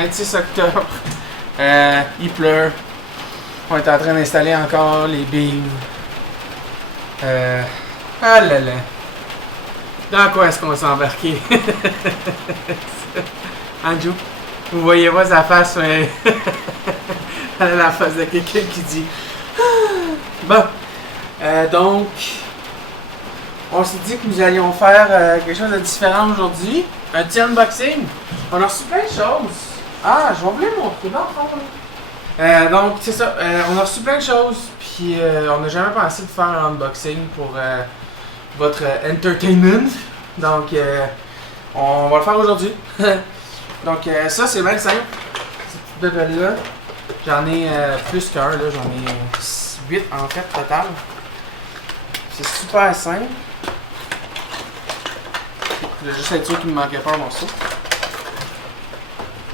26 octobre. Il pleut. On est en train d'installer encore les beams. Ah là là. Dans quoi est-ce qu'on s'est embarqué? Andrew, vous voyez pas sa face, mais elle a la face de quelqu'un qui dit bon. Donc, on s'est dit que nous allions faire quelque chose de différent aujourd'hui. Un petit unboxing. On a reçu plein de choses. Ah, je vais vous les montrer dans le fond. Donc, c'est ça. On a reçu plein de choses. Puis, on n'a jamais pensé de faire un unboxing pour votre entertainment. Donc, on va le faire aujourd'hui. Donc, ça, c'est bien simple. Cette petite bébelle-là. J'en ai plus qu'un. J'en ai 8 en fait, total. C'est super simple. Je voulais juste être sûr qu'il ne me manquait pas un morceau.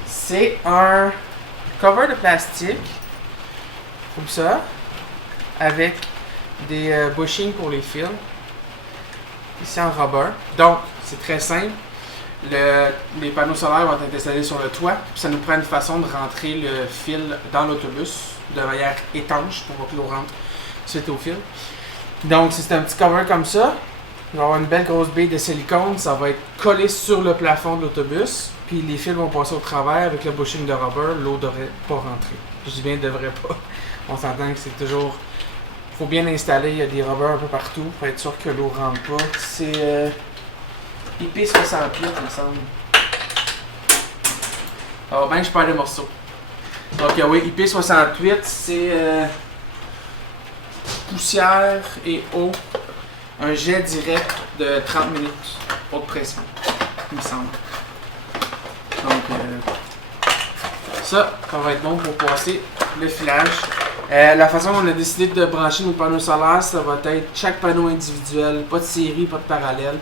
C'est un cover de plastique, comme ça, avec des bushings pour les fils, ici en rubber. Donc, c'est très simple. Les panneaux solaires vont être installés sur le toit, puis ça nous prend une façon de rentrer le fil dans l'autobus de manière étanche pour pas que l'eau rentre suite au fil. Donc, c'est un petit cover comme ça. Il va y avoir une belle grosse baie de silicone, ça va être collé sur le plafond de l'autobus, puis les fils vont passer au travers avec le bushing de rubber, l'eau devrait pas rentrer. Je dis bien devrait pas. On s'entend que c'est toujours... faut bien installer, il y a des rubbers un peu partout pour être sûr que l'eau rentre pas. C'est IP68, il me semble. Ah ben, je perds les morceaux. Donc oui, IP68, c'est poussière et eau. Un jet direct de 30 minutes, haute pression, il me semble. Donc, ça va être bon pour passer le filage. La façon dont on a décidé de brancher nos panneaux solaires, ça va être chaque panneau individuel, pas de série, pas de parallèle.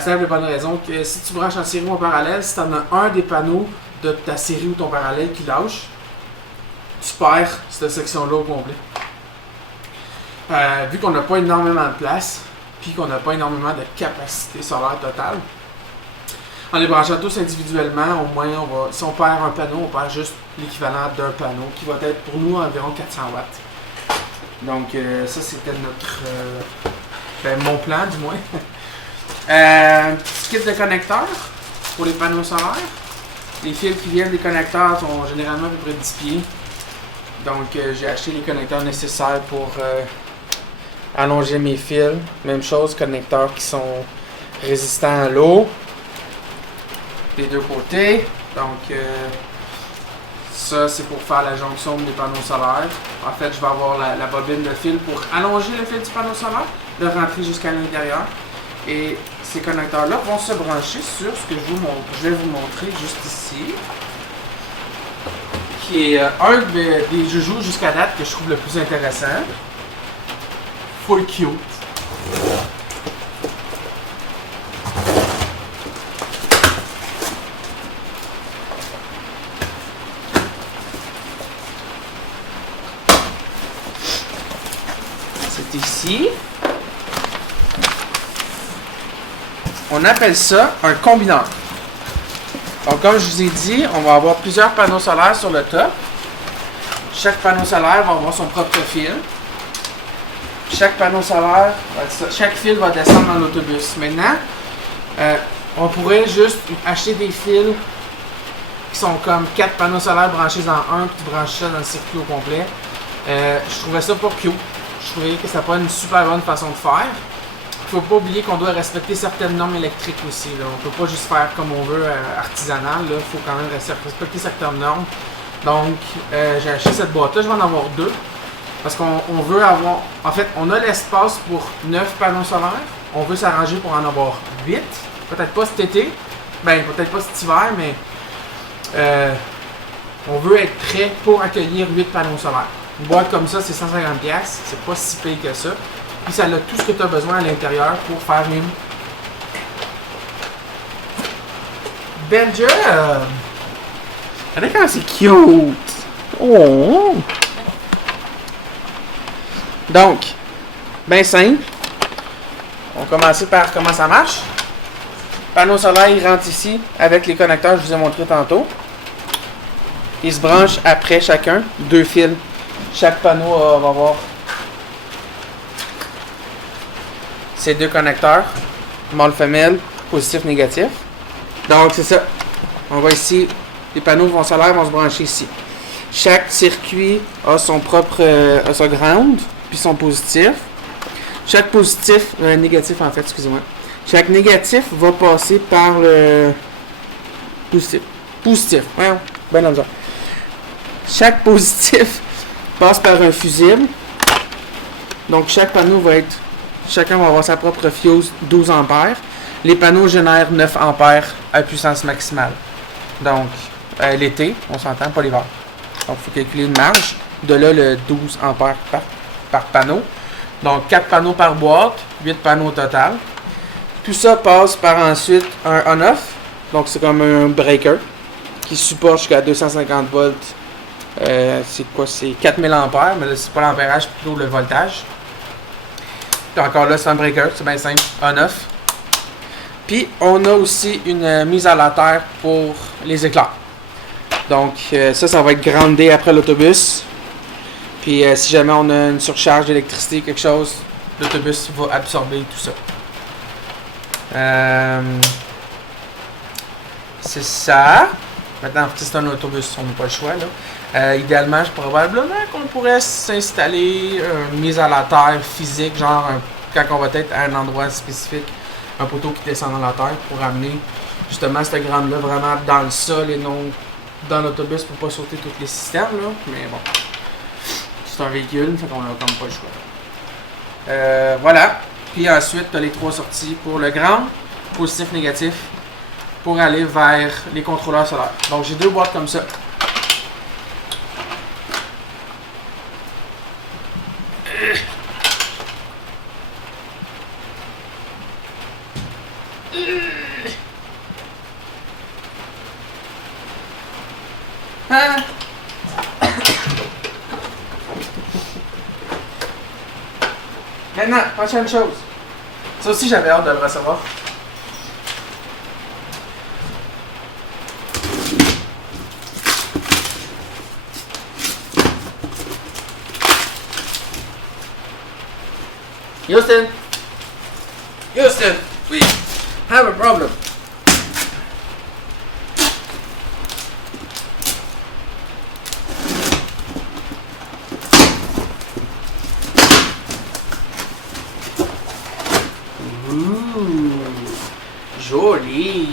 Simple et bonne raison que si tu branches en série ou en parallèle, si tu en as un des panneaux de ta série ou ton parallèle qui lâche, tu perds cette section-là au complet. Vu qu'on n'a pas énormément de place, puis qu'on n'a pas énormément de capacité solaire totale, en les branchant tous individuellement, au moins, si on perd un panneau, on perd juste l'équivalent d'un panneau, qui va être pour nous environ 400 watts. Donc, ça, c'était mon plan, du moins. Petit kit de connecteurs pour les panneaux solaires. Les fils qui viennent des connecteurs sont généralement à peu près 10 pieds. Donc, j'ai acheté les connecteurs nécessaires pour allonger mes fils. Même chose, connecteurs qui sont résistants à l'eau des deux côtés. Donc, ça, c'est pour faire la jonction des panneaux solaires. En fait, je vais avoir la bobine de fil pour allonger le fil du panneau solaire, le rentrer jusqu'à l'intérieur. Et ces connecteurs-là vont se brancher sur ce que je vais vous montrer juste ici, qui est un des joujoux jusqu'à date que je trouve le plus intéressant. Full cute. C'est ici. On appelle ça un combineur. Donc, comme je vous ai dit, on va avoir plusieurs panneaux solaires sur le top. Chaque panneau solaire va avoir son propre fil. Chaque panneau solaire, chaque fil va descendre dans l'autobus. Maintenant, on pourrait juste acheter des fils qui sont comme 4 panneaux solaires branchés dans un, puis tu branches ça dans le circuit au complet. Je trouvais ça pas cute. Je trouvais que c'était pas une super bonne façon de faire. Il ne faut pas oublier qu'on doit respecter certaines normes électriques aussi. Là. On ne peut pas juste faire comme on veut artisanal. Il faut quand même respecter certaines normes. Donc, j'ai acheté cette boîte-là. Je vais en avoir 2. Parce qu'on veut avoir... En fait, on a l'espace pour 9 panneaux solaires. On veut s'arranger pour en avoir 8. Peut-être pas cet été. Ben, peut-être pas cet hiver, mais... on veut être prêt pour accueillir 8 panneaux solaires. Une boîte comme ça, c'est 150$. C'est pas si payé que ça. Puis ça a tout ce que tu as besoin à l'intérieur pour faire une belle job. Regardez comment c'est cute. Oh. Donc, bien simple. On va commencer par comment ça marche. Panneau solaire, il rentre ici avec les connecteurs que je vous ai montré tantôt. Ils se branchent après chacun, 2 fils. Chaque panneau va avoir ces 2 connecteurs, mâle-femelle, positif-négatif. Donc c'est ça. On va ici, les panneaux solaires vont se brancher ici. Chaque circuit a son propre a son ground, puis son positif. Chaque positif, négatif en fait, excusez-moi. Chaque négatif va passer par le positif. Positif, ouais, ben dans chaque positif passe par un fusible. Donc chaque panneau va être, chacun va avoir sa propre fuse 12 ampères. Les panneaux génèrent 9 ampères à puissance maximale. Donc l'été, on s'entend, pas l'hiver. Donc il faut calculer une marge. De là le 12 ampères par panneau. Donc 4 panneaux par boîte, 8 panneaux au total. Tout ça passe par ensuite un on-off. Donc c'est comme un breaker qui supporte jusqu'à 250 volts. C'est quoi? C'est 4000 ampères, mais là c'est pas l'ampérage, c'est plutôt le voltage. Puis encore là c'est un breaker, c'est bien simple, on-off. Puis on a aussi une mise à la terre pour les éclairs. Donc ça va être groundé après l'autobus. Puis si jamais on a une surcharge d'électricité, quelque chose, l'autobus va absorber tout ça. C'est ça. Maintenant, c'est un autobus, on n'a pas le choix. Là. Idéalement, probablement qu'on pourrait s'installer une mise à la terre physique, genre quand on va être à un endroit spécifique, un poteau qui descend dans la terre pour amener justement cette grande-là vraiment dans le sol et non dans l'autobus pour pas sauter tous les systèmes. Là. Mais bon, c'est un véhicule, fait qu'on n'a comme pas le choix. Voilà. Puis ensuite, tu as les 3 sorties pour le grand, positif, négatif, pour aller vers les contrôleurs solaires. Donc j'ai 2 boîtes comme ça. Maintenant, prochaine chose. Ça aussi, j'avais hâte de le recevoir. Houston! Houston! We have a problem. Joli!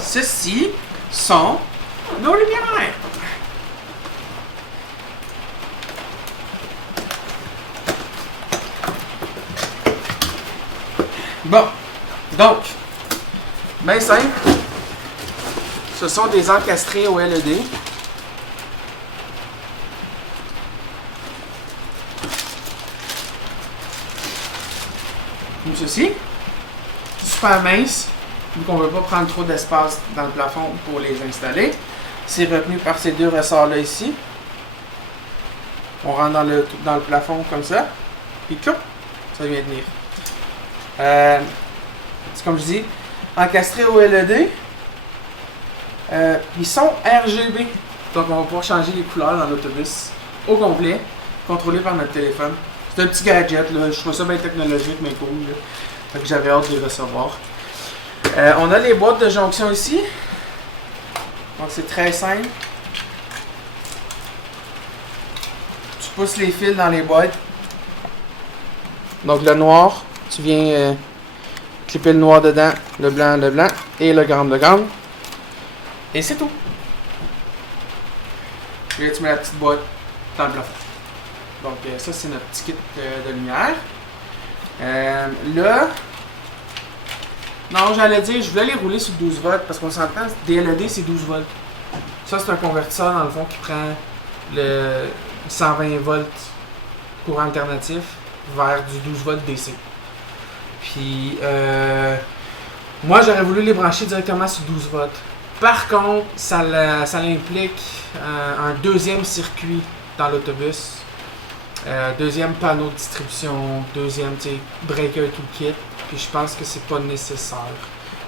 Ceci sont nos lumières. Bon, donc, bien simple. Ce sont des encastrés au LED. Comme ceci. Super mince, vu qu'on ne veut pas prendre trop d'espace dans le plafond pour les installer. C'est retenu par ces 2 ressorts-là ici. On rentre dans le plafond comme ça. Puis ça vient tenir. C'est comme je dis, encastrés au LED. Ils sont RGB. Donc on va pouvoir changer les couleurs dans l'autobus au complet, contrôlé par notre téléphone. C'est un petit gadget, là. Je trouve ça bien technologique, mais cool. Là. Fait que j'avais hâte de les recevoir. On a les boîtes de jonction ici. Donc c'est très simple. Tu pousses les fils dans les boîtes. Donc le noir, tu viens clipper le noir dedans, le blanc, et le grand. Et c'est tout. Puis là tu mets la petite boîte dans le plafond. Donc ça c'est notre petit kit de lumière. Là, non, j'allais dire, je voulais les rouler sur 12 volts parce qu'on s'entend, des LED c'est 12 volts. Ça, c'est un convertisseur dans le fond qui prend le 120 volts courant alternatif vers du 12 volts DC. Puis, moi, j'aurais voulu les brancher directement sur 12 volts. Par contre, ça implique un deuxième circuit dans l'autobus. Deuxième panneau de distribution, deuxième breaker toolkit, puis je pense que c'est pas nécessaire.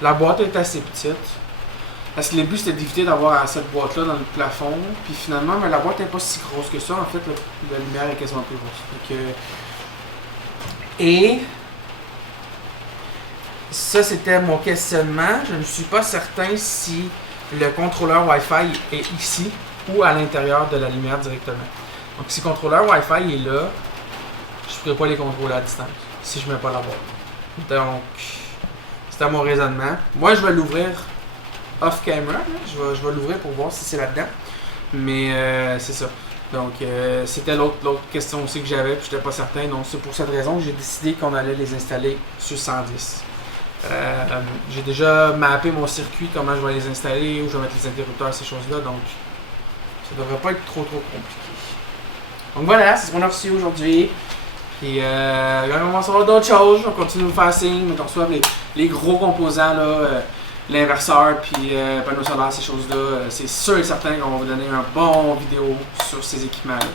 La boîte est assez petite, Parce que le but c'était d'éviter d'avoir cette boîte-là dans le plafond. Puis finalement, mais la boîte n'est pas si grosse que ça. En fait, la lumière est quasiment plus grosse. Et ça, c'était mon questionnement. Je ne suis pas certain si le contrôleur Wi-Fi est ici ou à l'intérieur de la lumière directement. Donc, si le contrôleur Wi-Fi est là, je ne pourrais pas les contrôler à distance si je ne mets pas la boîte. Donc, c'était mon raisonnement. Moi, je vais l'ouvrir off-camera. Je vais l'ouvrir pour voir si c'est là-dedans. Mais c'est ça. Donc, c'était l'autre question aussi que j'avais, puis je n'étais pas certain. Donc, c'est pour cette raison que j'ai décidé qu'on allait les installer sur 110. J'ai déjà mappé mon circuit, comment je vais les installer, où je vais mettre les interrupteurs, ces choses-là. Donc, ça devrait pas être trop compliqué. Donc voilà, c'est ce qu'on a reçu aujourd'hui. Puis on va recevoir d'autres choses. On continue de faire signe, mais on reçoit les gros composants, l'inverseur, puis panneau solaire, ces choses-là. C'est sûr et certain qu'on va vous donner un bon vidéo sur ces équipements-là.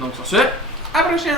Donc sur ce, à la prochaine!